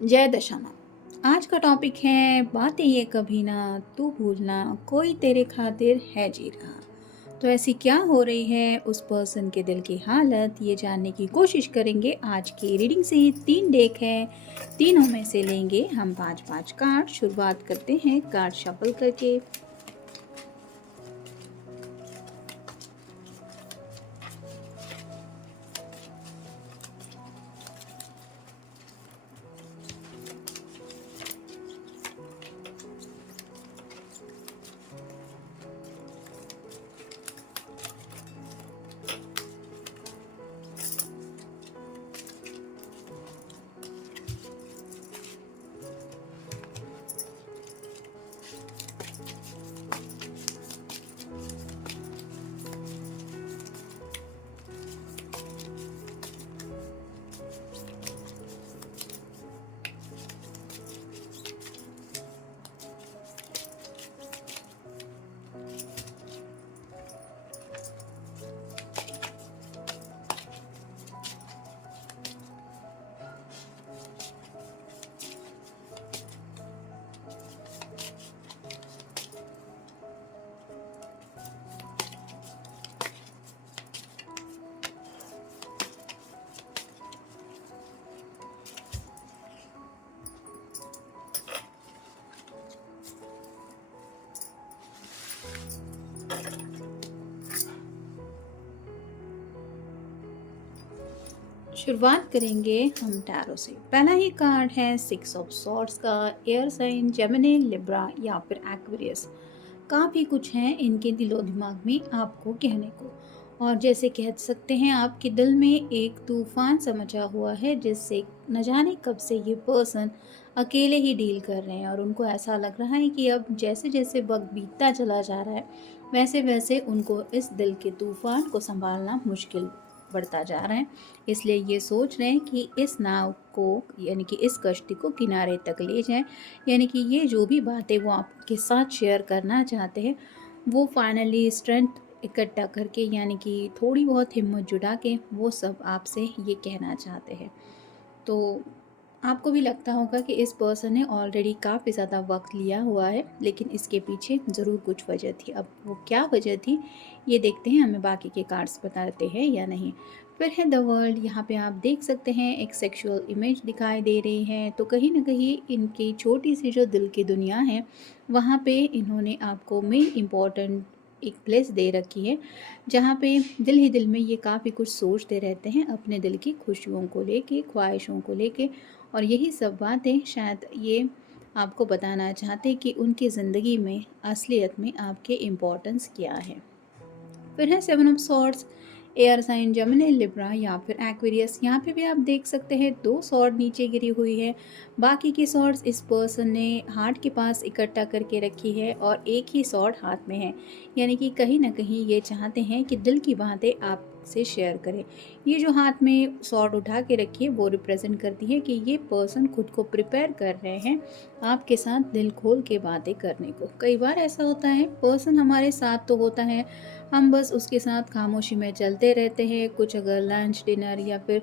जय दशामा। आज का टॉपिक है बातें ये कभी ना, तू भूलना, कोई तेरे खातिर है जी रहा। तो ऐसी क्या हो रही है उस पर्सन के दिल की हालत, ये जानने की कोशिश करेंगे। आज की रीडिंग से ही 3 डेक है, तीनों में से लेंगे हम 5-5 कार्ड। शुरुआत करते हैं कार्ड शफल करके। शुरुआत करेंगे हम टैरो से। पहला ही कार्ड है 6 ऑफ सॉर्ड्स का। एयर साइन जेमिनी, लिब्रा या फिर एक्वेरियस। काफ़ी कुछ है इनके दिलो दिमाग में आपको कहने को, और जैसे कह सकते हैं आपके दिल में एक तूफान सा मचा हुआ है, जिससे न जाने कब से ये पर्सन अकेले ही डील कर रहे हैं। और उनको ऐसा लग रहा है कि अब जैसे जैसे वक्त बीतता चला जा रहा है, वैसे वैसे उनको इस दिल के तूफान को संभालना मुश्किल बढ़ता जा रहा है। इसलिए ये सोच रहे हैं कि इस नाव को, यानी कि इस कश्ती को किनारे तक ले जाएं। यानी कि ये जो भी बातें वो आपके साथ शेयर करना चाहते हैं, वो फाइनली स्ट्रेंथ इकट्ठा करके, यानी कि थोड़ी बहुत हिम्मत जुटा के वो सब आपसे ये कहना चाहते हैं। तो आपको भी लगता होगा कि इस पर्सन ने ऑलरेडी काफ़ी ज़्यादा वक्त लिया हुआ है, लेकिन इसके पीछे ज़रूर कुछ वजह थी। अब वो क्या वजह थी, ये देखते हैं हमें बाकी के कार्ड्स बताते हैं या नहीं। फिर है द वर्ल्ड। यहाँ पे आप देख सकते हैं एक सेक्सुअल इमेज दिखाई दे रही है। तो कहीं ना कहीं इनकी छोटी सी जो दिल की दुनिया है, वहाँ पे इन्होंने आपको मेन इम्पॉर्टेंट एक प्लेस दे रखी है, जहाँ पे दिल ही दिल में ये काफ़ी कुछ सोचते रहते हैं अपने दिल की खुशियों को लेके, ख्वाहिशों को लेके। और यही सब बातें शायद ये आपको बताना चाहते कि उनकी ज़िंदगी में असलियत में आपके इम्पोर्टेंस क्या है। फिर है 7 of swords. Air sign Gemini, Libra या फिर एक्वेरियस। यहाँ पे भी आप देख सकते हैं 2 सॉर्ड नीचे गिरी हुई है। बाकी की सॉर्ड्स इस पर्सन ने हार्ट के पास इकट्ठा करके रखी है और एक ही सॉर्ड हाथ में है। यानी कि कहीं ना कहीं ये चाहते हैं कि दिल की बातें आपसे शेयर करें। ये जो हाथ में सॉर्ड उठा के रखी है, वो रिप्रेजेंट करती है कि ये पर्सन खुद को प्रिपेयर कर रहे हैं आपके साथ दिल खोल के बातें करने को। कई बार ऐसा होता है, पर्सन हमारे साथ तो होता है, हम बस उसके साथ खामोशी में चलते रहते हैं। कुछ अगर लंच डिनर या फिर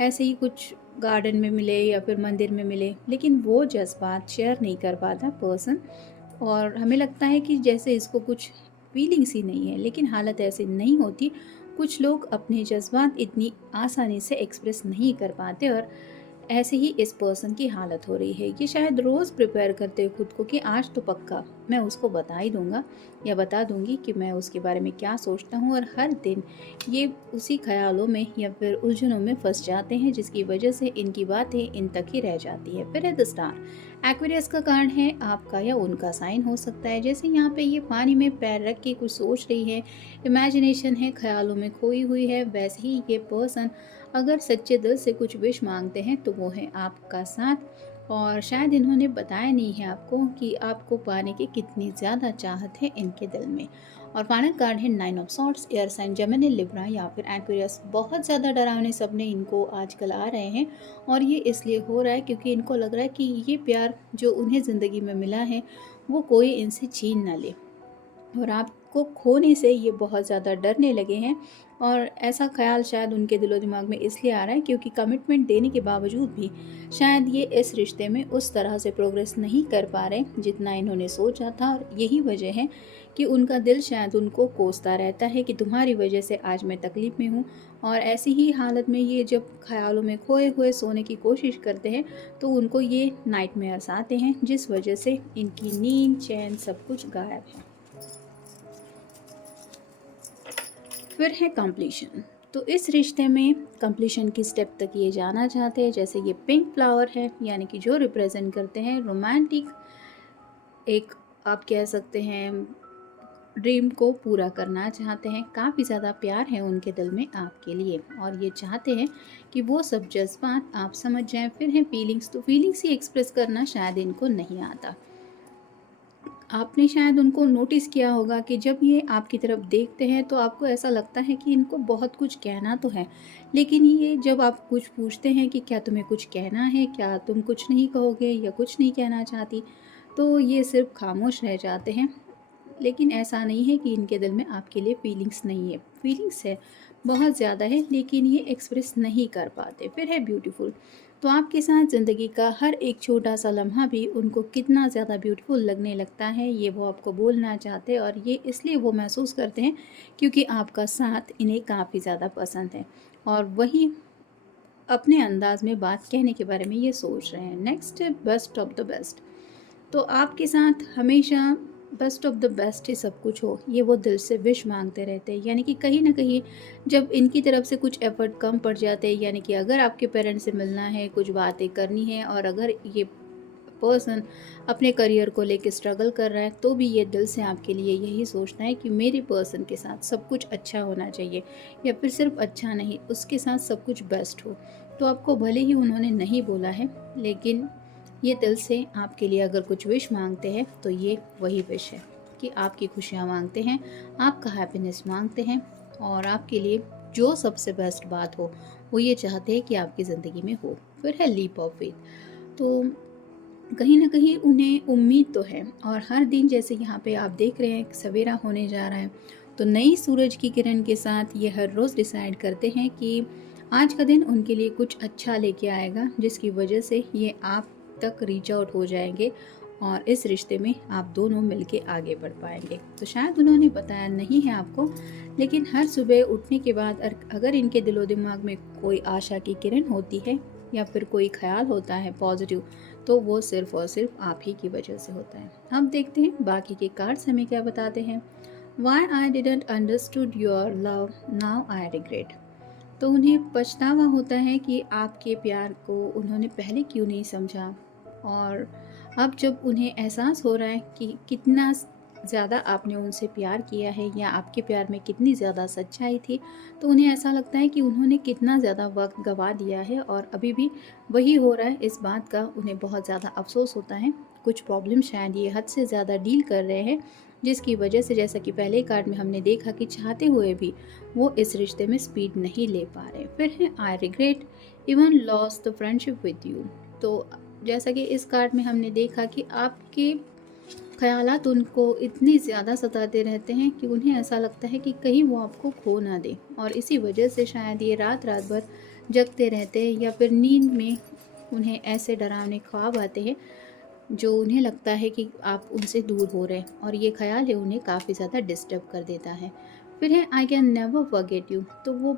ऐसे ही कुछ गार्डन में मिले या फिर मंदिर में मिले, लेकिन वो जज्बात शेयर नहीं कर पाता पर्सन। और हमें लगता है कि जैसे इसको कुछ फीलिंग्स ही नहीं है, लेकिन हालत ऐसी नहीं होती। कुछ लोग अपने जज्बात इतनी आसानी से एक्सप्रेस नहीं कर पाते, और ऐसे ही इस पर्सन की हालत हो रही है। ये शायद रोज़ प्रिपेयर करते हो खुद को कि आज तो पक्का मैं उसको बता ही दूंगा या बता दूंगी कि मैं उसके बारे में क्या सोचता हूँ। और हर दिन ये उसी ख्यालों में या फिर उलझनों में फंस जाते हैं, जिसकी वजह से इनकी बातें इन तक ही रह जाती है। फिर है द स्टार। एक्वेरियस का कार्ड है, आपका या उनका साइन हो सकता है। जैसे यहाँ पे ये पानी में पैर रख के कुछ सोच रही है, इमेजिनेशन है, ख्यालों में खोई हुई है, वैसे ही ये पर्सन अगर सच्चे दिल से कुछ विश मांगते हैं तो वो है आपका साथ और शायद इन्होंने बताया नहीं है आपको कि आपको पाने की कितनी ज़्यादा चाहत है इनके दिल में। और फाइनल कार्ड है nine of swords, air sign Gemini, Libra या फिर एक्वेरियस। बहुत ज़्यादा डरावने सपने इनको आजकल आ रहे हैं और ये इसलिए हो रहा है क्योंकि इनको लग रहा है कि ये प्यार जो उन्हें ज़िंदगी में मिला है वो कोई इनसे छीन ना ले, और आपको खोने से ये बहुत ज़्यादा डरने लगे हैं। और ऐसा ख्याल शायद उनके दिलो दिमाग में इसलिए आ रहा है क्योंकि कमिटमेंट देने के बावजूद भी शायद ये इस रिश्ते में उस तरह से प्रोग्रेस नहीं कर पा रहे जितना इन्होंने सोचा था। और यही वजह है कि उनका दिल शायद उनको कोसता रहता है कि तुम्हारी वजह से आज मैं तकलीफ़ में हूँ। और ऐसी ही हालत में ये जब ख्यालों में खोए हुए सोने की कोशिश करते हैं तो उनको ये नाइटमेयर्स आते हैं, जिस वजह से इनकी नींद, चैन सब कुछ गायब है। फिर है कंप्लीशन। तो इस रिश्ते में कंप्लीशन की स्टेप तक ये जाना चाहते हैं। जैसे ये पिंक फ्लावर है, यानी कि जो रिप्रेजेंट करते हैं रोमांटिक, एक आप कह सकते हैं ड्रीम को पूरा करना चाहते हैं। काफ़ी ज़्यादा प्यार है उनके दिल में आपके लिए और ये चाहते हैं कि वो सब जज्बात आप समझ जाएं। फिर है फीलिंग्स। तो फीलिंग्स ही एक्सप्रेस करना शायद इनको नहीं आता। आपने शायद उनको नोटिस किया होगा कि जब ये आपकी तरफ देखते हैं तो आपको ऐसा लगता है कि इनको बहुत कुछ कहना तो है, लेकिन ये जब आप कुछ पूछते हैं कि क्या तुम्हें कुछ कहना है, क्या तुम कुछ नहीं कहोगे या कुछ नहीं कहना चाहती, तो ये सिर्फ खामोश रह जाते हैं। लेकिन ऐसा नहीं है कि इनके दिल में आपके लिए फीलिंग्स नहीं है, फीलिंग्स है, बहुत ज़्यादा है, लेकिन ये एक्सप्रेस नहीं कर पाते। फिर है ब्यूटीफुल। तो आपके साथ ज़िंदगी का हर एक छोटा सा लम्हा भी उनको कितना ज़्यादा ब्यूटीफुल लगने लगता है, ये वो आपको बोलना चाहते हैं। और ये इसलिए वो महसूस करते हैं क्योंकि आपका साथ इन्हें काफ़ी ज़्यादा पसंद है और वही अपने अंदाज में बात कहने के बारे में ये सोच रहे हैं। नेक्स्ट है बेस्ट ऑफ द बेस्ट। तो आपके साथ हमेशा बेस्ट ऑफ द बेस्ट ही सब कुछ हो, ये वो दिल से विश मांगते रहते हैं। यानी कि कहीं ना कहीं जब इनकी तरफ से कुछ एफर्ट कम पड़ जाते हैं, यानी कि अगर आपके पेरेंट्स से मिलना है, कुछ बातें करनी है और अगर ये पर्सन अपने करियर को लेके स्ट्रगल कर रहा है, तो भी ये दिल से आपके लिए यही सोचता है कि मेरे पर्सन के साथ सब कुछ अच्छा होना चाहिए, या फिर सिर्फ अच्छा नहीं, उसके साथ सब कुछ बेस्ट हो। तो आपको भले ही उन्होंने नहीं बोला है, लेकिन ये दिल से आपके लिए अगर कुछ विश मांगते हैं तो ये वही विश है कि आपकी खुशियाँ मांगते हैं, आपका हैप्पीनेस मांगते हैं और आपके लिए जो सबसे बेस्ट बात हो वो ये चाहते हैं कि आपकी ज़िंदगी में हो। फिर है लीप ऑफ फेथ। तो कहीं ना कहीं उन्हें उम्मीद तो है और हर दिन जैसे यहाँ पे आप देख रहे हैं सवेरा होने जा रहा है, तो नई सूरज की किरण के साथ ये हर रोज़ डिसाइड करते हैं कि आज का दिन उनके लिए कुछ अच्छा लेके आएगा, जिसकी वजह से ये आप तक रीच आउट हो जाएंगे और इस रिश्ते में आप दोनों मिलके आगे बढ़ पाएंगे। तो शायद उन्होंने बताया नहीं है आपको, लेकिन हर सुबह उठने के बाद अगर इनके दिलो दिमाग में कोई आशा की किरण होती है या फिर कोई ख्याल होता है पॉजिटिव, तो वो सिर्फ और सिर्फ आप ही की वजह से होता है। अब देखते हैं बाकी के कार्ड्स हमें क्या बताते हैं। Why I didn't understood your love, now I regret. तो उन्हें पछतावा होता है कि आपके प्यार को उन्होंने पहले क्यों नहीं समझा, और अब जब उन्हें एहसास हो रहा है कि कितना ज़्यादा आपने उनसे प्यार किया है या आपके प्यार में कितनी ज़्यादा सच्चाई थी, तो उन्हें ऐसा लगता है कि उन्होंने कितना ज़्यादा वक्त गंवा दिया है और अभी भी वही हो रहा है। इस बात का उन्हें बहुत ज़्यादा अफसोस होता है। कुछ प्रॉब्लम शायद ये हद से ज़्यादा डील कर रहे हैं, जिसकी वजह से जैसा कि पहले कार्ड में हमने देखा कि चाहते हुए भी वो इस रिश्ते में स्पीड नहीं ले पा रहे। फिर है I regret even loss the friendship with you. तो जैसा कि इस कार्ड में हमने देखा कि आपके ख़यालात उनको इतने ज़्यादा सताते रहते हैं कि उन्हें ऐसा लगता है कि कहीं वो आपको खो ना दे, और इसी वजह से शायद ये रात रात भर जगते रहते हैं या फिर नींद में उन्हें ऐसे डरावने ख्वाब आते हैं जो उन्हें लगता है कि आप उनसे दूर हो रहे हैं, और ये ख्याल है उन्हें काफ़ी ज़्यादा डिस्टर्ब कर देता है। फिर है I can never forget you. तो वो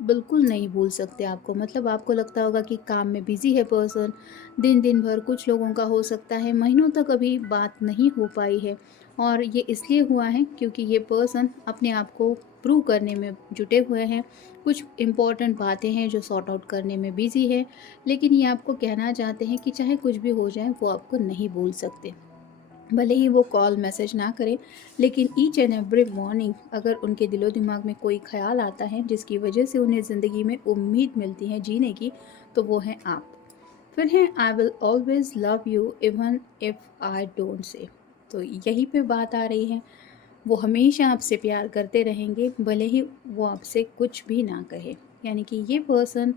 बिल्कुल नहीं भूल सकते आपको। मतलब आपको लगता होगा कि काम में बिज़ी है पर्सन, दिन भर, कुछ लोगों का हो सकता है महीनों तक अभी बात नहीं हो पाई है, और ये इसलिए हुआ है क्योंकि ये पर्सन अपने आप को प्रूव करने में जुटे हुए हैं। कुछ इम्पॉर्टेंट बातें हैं जो सॉर्ट आउट करने में बिज़ी है, लेकिन ये आपको कहना चाहते हैं कि चाहे कुछ भी हो जाए वो आपको नहीं भूल सकते। भले ही वो कॉल मैसेज ना करें, लेकिन ईच एंड एवरी मॉर्निंग अगर उनके दिलो दिमाग में कोई ख्याल आता है जिसकी वजह से उन्हें ज़िंदगी में उम्मीद मिलती है जीने की, तो वो है आप। फिर है I will always love you even if I don't say. तो यहीं पे बात आ रही है, वो हमेशा आपसे प्यार करते रहेंगे भले ही वो आपसे कुछ भी ना कहे। यानी कि ये पर्सन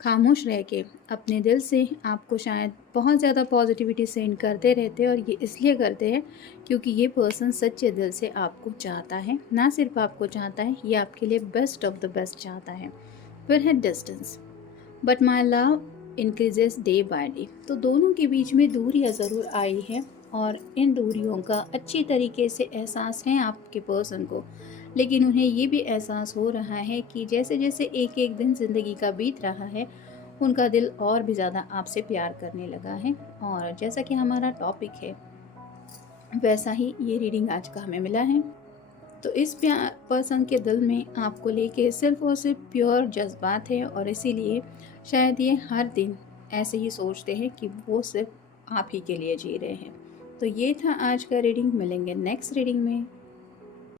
खामोश रह के अपने दिल से आपको शायद बहुत ज़्यादा पॉजिटिविटी सेंड करते रहते हैं, और ये इसलिए करते हैं क्योंकि ये पर्सन सच्चे दिल से आपको चाहता है। ना सिर्फ आपको चाहता है, ये आपके लिए बेस्ट ऑफ द बेस्ट चाहता है। फिर है distance, but my love increases day by day. तो दोनों के बीच में दूरियाँ ज़रूर आई है, और इन दूरियों का अच्छी तरीके से एहसास है आपके पर्सन को, लेकिन उन्हें ये भी एहसास हो रहा है कि जैसे जैसे एक एक दिन ज़िंदगी का बीत रहा है, उनका दिल और भी ज़्यादा आपसे प्यार करने लगा है। और जैसा कि हमारा टॉपिक है, वैसा ही ये रीडिंग आज का हमें मिला है। तो इस पर्सन के दिल में आपको लेके सिर्फ और सिर्फ प्योर जज्बात है, और इसीलिए शायद ये हर दिन ऐसे ही सोचते हैं कि वो सिर्फ आप ही के लिए जी रहे हैं। तो ये था आज का रीडिंग। मिलेंगे नेक्स्ट रीडिंग में।